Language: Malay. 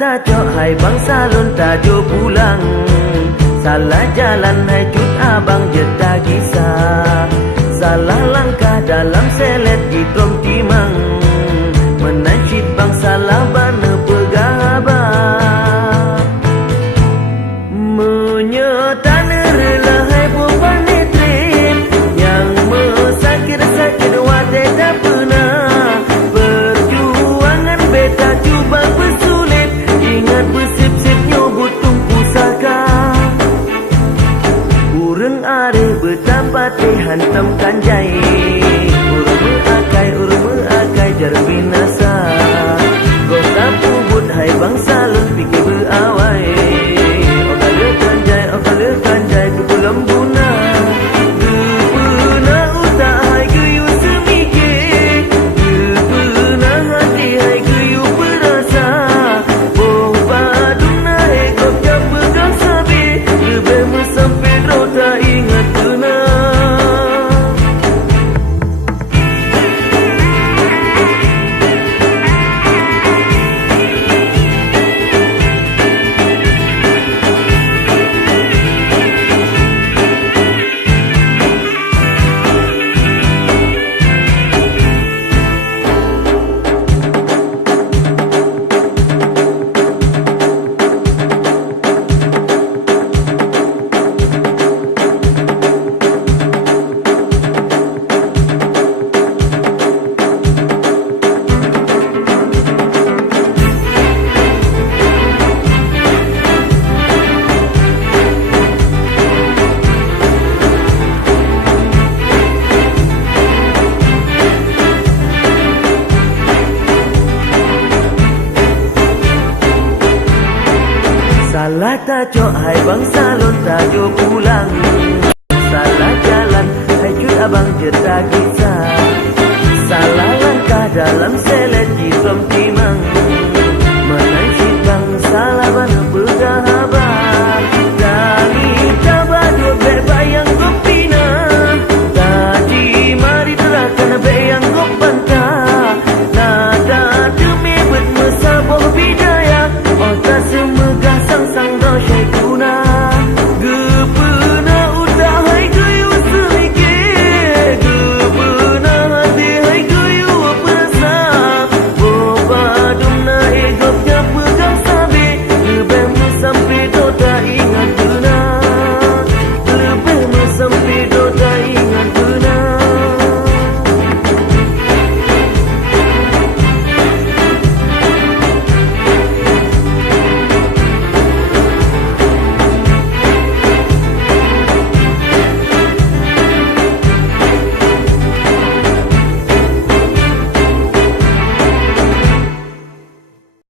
tajok hai bangsa lon tajo pulang. Salah jalan hai cut abang jeda kisah. Salah langkah dalam selet di trom timang. Menasyid bangsa labana pegabah. Menyertan rela hai bukan netrin. Yang mesakit-sakit wate tak pernah. Perjuangan beta cuba bersulit. Ingat bersip-sip nyobut tumpu saka. Urang are betapati hantam kanjai. Urang meakai jar binasa. Gota pubut hai bangsa lon pikir berawai. Okale kanjai pikul lembuna. Gepena utak hai geyu semikir. Gepena hati hai geyu perasa. Boh badung naik kop jak pegang sabit. Lebih mesempit rota ingat kena. Salah tajok hai bangsa lon tajo pulang. Salah jalan hai cut abang jeda kisah. Salah langkah dalam selet di trom timang. Menasyid bangsa labana pegabah.